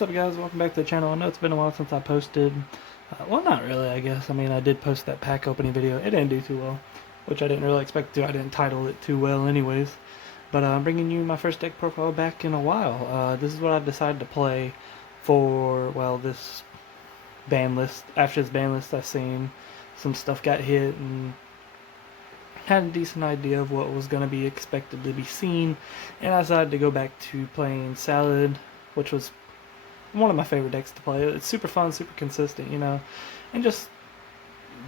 What's up, guys? Welcome back to the channel. I know it's been a while since I posted. Well, not really, I guess. I mean, I did post that pack opening video. It didn't do too well, which I didn't really expect to. I didn't title it too well anyways. But I'm bringing you my first deck profile back in a while. This is what I've decided to play for, well, this ban list. After this ban list, I seen some stuff got hit and had a decent idea of what was going to be expected to be seen. And I decided to go back to playing Salad, which was one of my favorite decks to play. It's super fun, super consistent, and just,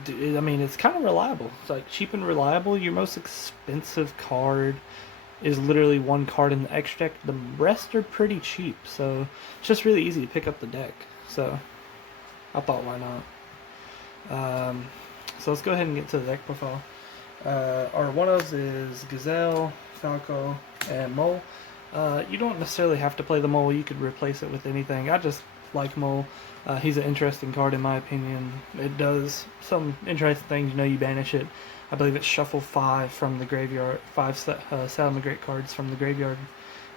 I mean, it's kind of reliable. It's like cheap and reliable. Your most expensive card is literally one card in the extract. The rest are pretty cheap, so it's just really easy to pick up the deck. So I thought, why not? So let's go ahead and get to the deck profile. Our one-ofs is Gazelle, Falco, and Mole. You don't necessarily have to play the Mole. You could replace it with anything. I just like Mole. He's an interesting card in my opinion. It does some interesting things. You banish it. I believe it's shuffle 5 from the graveyard, 5 Salamangreat cards from the graveyard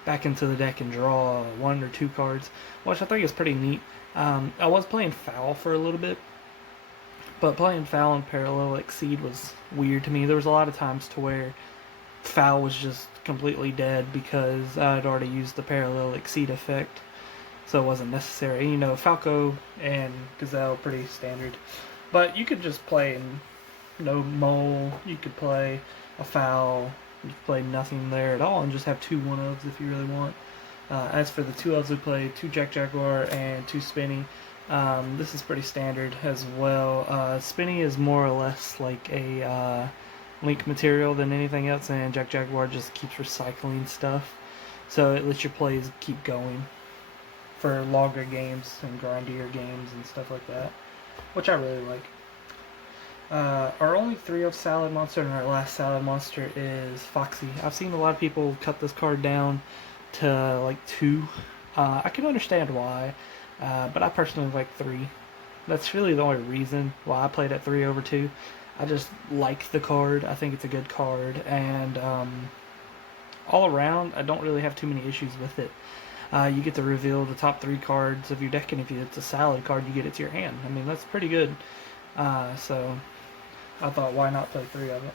back into the deck and draw 1 or 2 cards, which I think is pretty neat. I was playing Foul for a little bit, but playing Foul and Parallel Exceed was weird to me. There was a lot of times to where Foul was just completely dead because I'd already used the Parallel Exceed effect, so it wasn't necessary. Falco and Gazelle pretty standard, but you could just play no Mole, you could play a Foul, you could play nothing there at all and just have 2 one-ofs if you really want. As for the 2-ofs, we play 2 Jaguar and 2 Spinny. This is pretty standard as well. Spinny is more or less like a link material than anything else, and Jaguar just keeps recycling stuff, so it lets your plays keep going for longer games and grindier games and stuff like that, which I really like. Our only 3-of Salad Monster and our last Salad Monster is Foxy. I've seen a lot of people cut this card down to like 2. I can understand why, but I personally like 3. That's really the only reason why I played at 3/2. I just like the card. I think it's a good card, and all around, I don't really have too many issues with it. You get to reveal the top 3 cards of your deck, and if it's a Salad card, you get it to your hand. I mean, that's pretty good. So I thought, why not play 3 of it?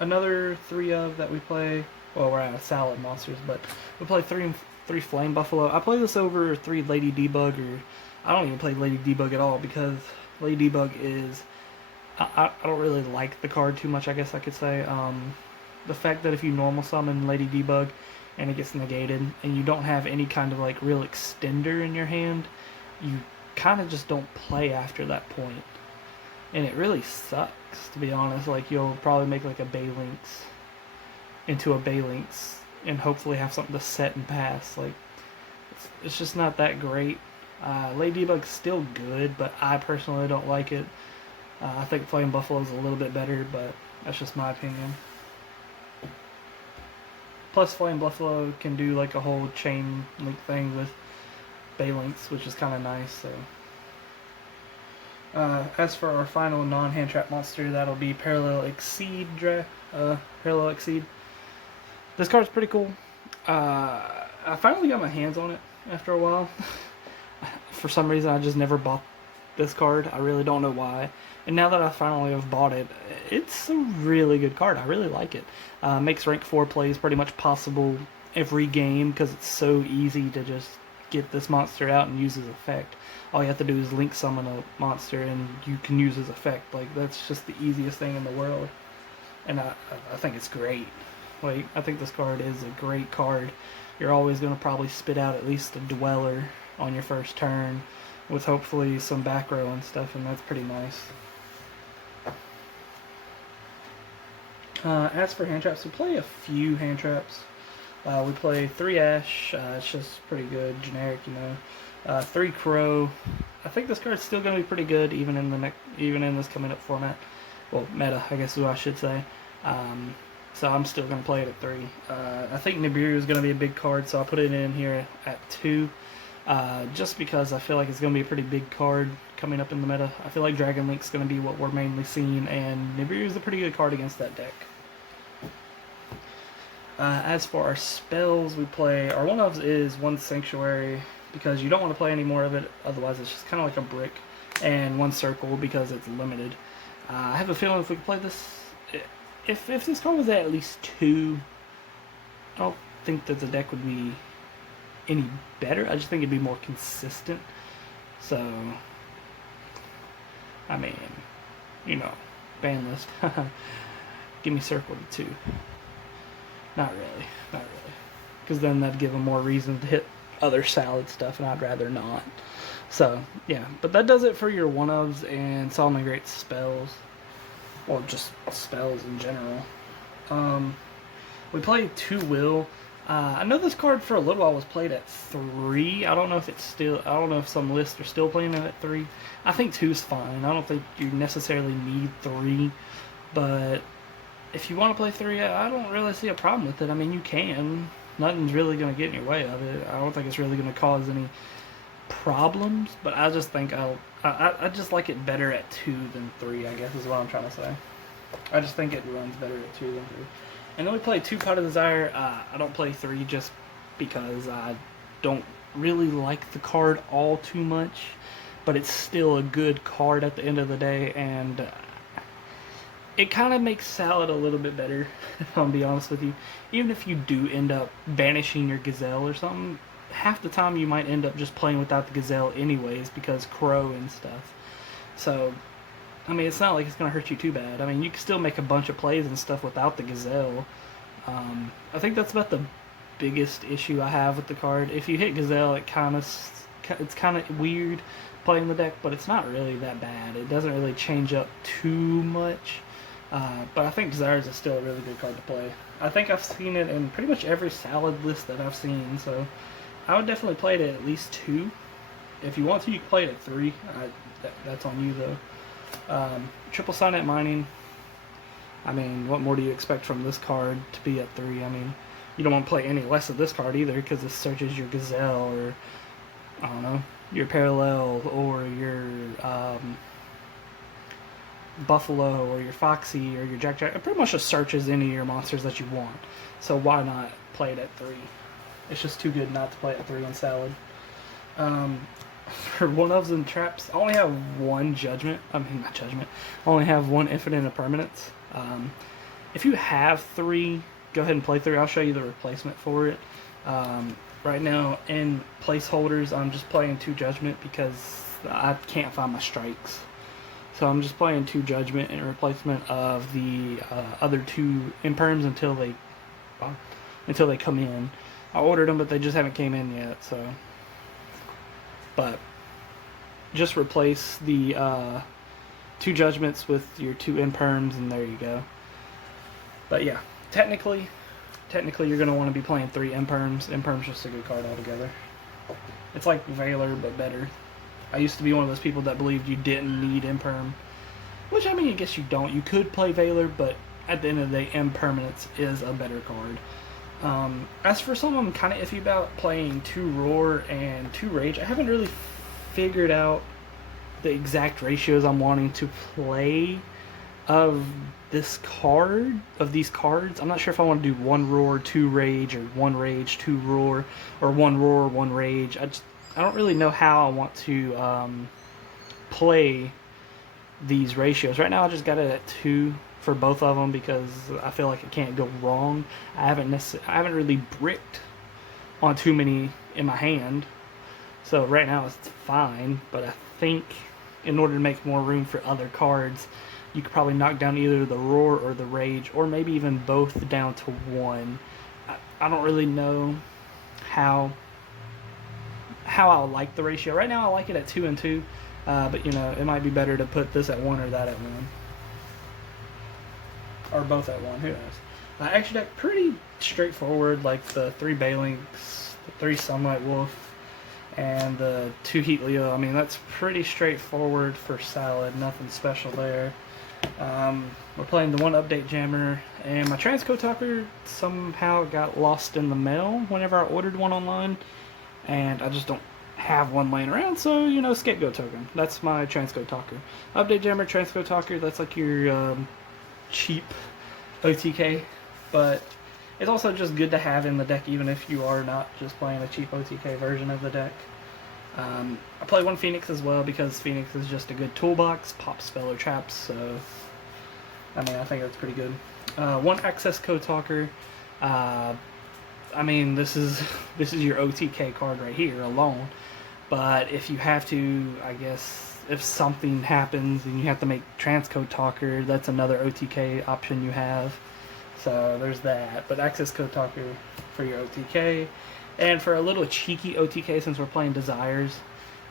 Another 3-of that we play, well, we're out of Salad Monsters, but we play 3 Flame Buffalo. I play this over 3 Lady Debug, or I don't even play Lady Debug at all, because Lady Debug is, I don't really like the card too much, I guess I could say. The fact that if you normal summon Lady Debug and it gets negated, and you don't have any kind of like real extender in your hand, you kind of just don't play after that point. And it really sucks, to be honest. Like, you'll probably make like a Baylynx into a Baylynx and hopefully have something to set and pass. Like, it's just not that great. Lady Debug's still good, but I personally don't like it. I think Flame Buffalo is a little bit better, but that's just my opinion. Plus, Flame Buffalo can do like a whole chain link thing with Baylynx, which is kind of nice. So, as for our final non-hand trap monster, that'll be Parallel Exceed. Parallel Exceed. This card's pretty cool. I finally got my hands on it after a while. For some reason, I just never bought this card. I really don't know why. And now that I finally have bought it, it's a really good card. I really like it. Makes rank 4 plays pretty much possible every game because it's so easy to just get this monster out and use his effect. All you have to do is link summon a monster and you can use his effect. Like, that's just the easiest thing in the world. And I think it's great. Like, I think this card is a great card. You're always going to probably spit out at least a Dweller on your first turn with hopefully some back row and stuff, and that's pretty nice. As for hand traps, we play a few hand traps. We play 3 Ash, it's just pretty good, generic, 3 Crow. I think this card's still going to be pretty good even in this coming up format. Well, meta, I guess is what I should say. So I'm still going to play it at 3. I think Nibiru is going to be a big card, so I'll put it in here at 2. Just because I feel like it's going to be a pretty big card coming up in the meta. I feel like Dragon Link's going to be what we're mainly seeing, and Nibiru is a pretty good card against that deck. As for our spells, we play, our one-ofs is one Sanctuary, because you don't want to play any more of it, otherwise it's just kind of like a brick, and one Circle because it's limited. I have a feeling if we could play this, if this card was at least 2, I don't think that the deck would be any better. I just think it'd be more consistent. So, I mean, you know, ban list. Give me Circle to 2. Not really, not really. Because then that'd give them more reason to hit other salad stuff, and I'd rather not. So, yeah. But that does it for your one-ofs and Salamangreat spells. Or just spells in general. We played 2 Will. I know this card for a little while was played at 3. I don't know if it's still, I don't know if some lists are still playing it at 3. I think 2 is fine. I don't think you necessarily need 3. But if you want to play 3, I don't really see a problem with it. I mean, you can. Nothing's really going to get in your way of it. I don't think it's really going to cause any problems. But I just think I just like it better at 2 than 3, I guess is what I'm trying to say. I just think it runs better at 2 than 3. And then we play 2 Pot of Desire. I don't play 3 just because I don't really like the card all too much. But it's still a good card at the end of the day. And it kind of makes Salad a little bit better, if I'm be honest with you. Even if you do end up banishing your Gazelle or something, half the time you might end up just playing without the Gazelle anyways because Crow and stuff. So, I mean, it's not like it's going to hurt you too bad. I mean, you can still make a bunch of plays and stuff without the Gazelle. I think that's about the biggest issue I have with the card. If you hit Gazelle, it's kind of weird playing the deck, but it's not really that bad. It doesn't really change up too much. But I think Desires is still a really good card to play. I think I've seen it in pretty much every Salad list that I've seen, so I would definitely play it at least 2. If you want to, you can play it at 3. That's on you, though. Triple Signet Mining. I mean, what more do you expect from this card to be at 3? I mean, you don't want to play any less of this card either, because this searches your Gazelle, or, I don't know, your Parallel, or your Buffalo, or your Foxy, or your Jaguar. It pretty much just searches any of your monsters that you want. So why not play it at 3? It's just too good not to play at 3 on Salad. For one-ofs and traps, I only have 1 Judgment. I mean, not Judgment. I only have 1 Infinite Impermanence. If you have 3, go ahead and play 3. I'll show you the replacement for it. Right now, in placeholders, I'm just playing 2 Judgment because I can't find my strikes. So I'm just playing 2 Judgment in replacement of the other 2 Imperms until they come in. I ordered them, but they just haven't came in yet. So, but just replace the 2 Judgments with your 2 Imperms, and there you go. But yeah, technically you're going to want to be playing 3 Imperms. Imperm's just a good card altogether. It's like Valor, but better. I used to be one of those people that believed you didn't need Imperm. Which, I mean, I guess you don't. You could play Valor, but at the end of the day, Impermanence is a better card. As for some I'm kind of iffy about playing 2 Roar and 2 Rage, I haven't really figured out the exact ratios I'm wanting to play of this card, of these cards. I'm not sure if I want to do 1 Roar, 2 Rage, or 1 Rage, 2 Roar, or 1 Roar, 1 Rage. I don't really know how I want to play these ratios. Right now I just got it at 2 for both of them because I feel like it can't go wrong. I haven't really bricked on too many in my hand, so right now it's fine. But I think in order to make more room for other cards, you could probably knock down either the Roar or the Rage, or maybe even both down to 1. I don't really know how I like the ratio. Right now I like it at 2 and 2, but you know, it might be better to put this at 1 or that at 1. Or both at 1, who knows. Actually, deck pretty straightforward, like the 3 Balinks, the 3 Sunlight Wolf, and the 2 Heat Leo. I mean, that's pretty straightforward for Salad, nothing special there. We're playing the 1 Update Jammer, and my Transcode Talker somehow got lost in the mail whenever I ordered one online, and I just don't have one laying around, so, you know, Scapegoat Token. That's my Transcode Talker. Update Jammer, Transcode Talker, that's like your cheap OTK, but It's also just good to have in the deck, even if you are not just playing a cheap OTK version of the deck. I play one Phoenix as well because Phoenix is just a good toolbox, pops spell or traps, so I mean, I think that's pretty good. One access code talker. I mean, this is your OTK card right here alone. But if you have to, I guess, if something happens and you have to make transcode talker, that's another OTK option you have. So there's that. But access code talker for your OTK. And for a little cheeky OTK, since we're playing Desires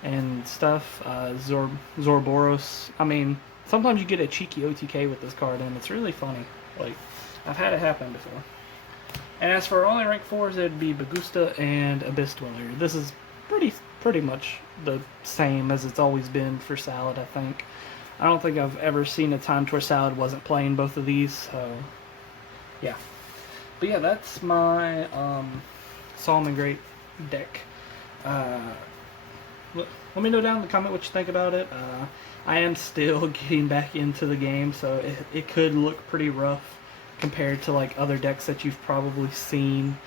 and stuff, Zoroboros. I mean, sometimes you get a cheeky OTK with this card, and it's really funny. Like, I've had it happen before. And as for only rank 4s, it'd be Bagusta and Abyss Dweller. This is pretty much the same as it's always been for Salad, I think. I don't think I've ever seen a time where Salad wasn't playing both of these, so yeah. But yeah, that's my Salamangreat deck. Let me know down in the comment what you think about it. I am still getting back into the game, so it could look pretty rough compared to like other decks that you've probably seen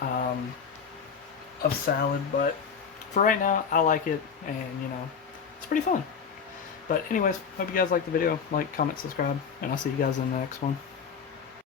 of Salad, but for right now, I like it, and you know, it's pretty fun. But anyways, hope you guys liked the video. Like, comment, subscribe, and I'll see you guys in the next one.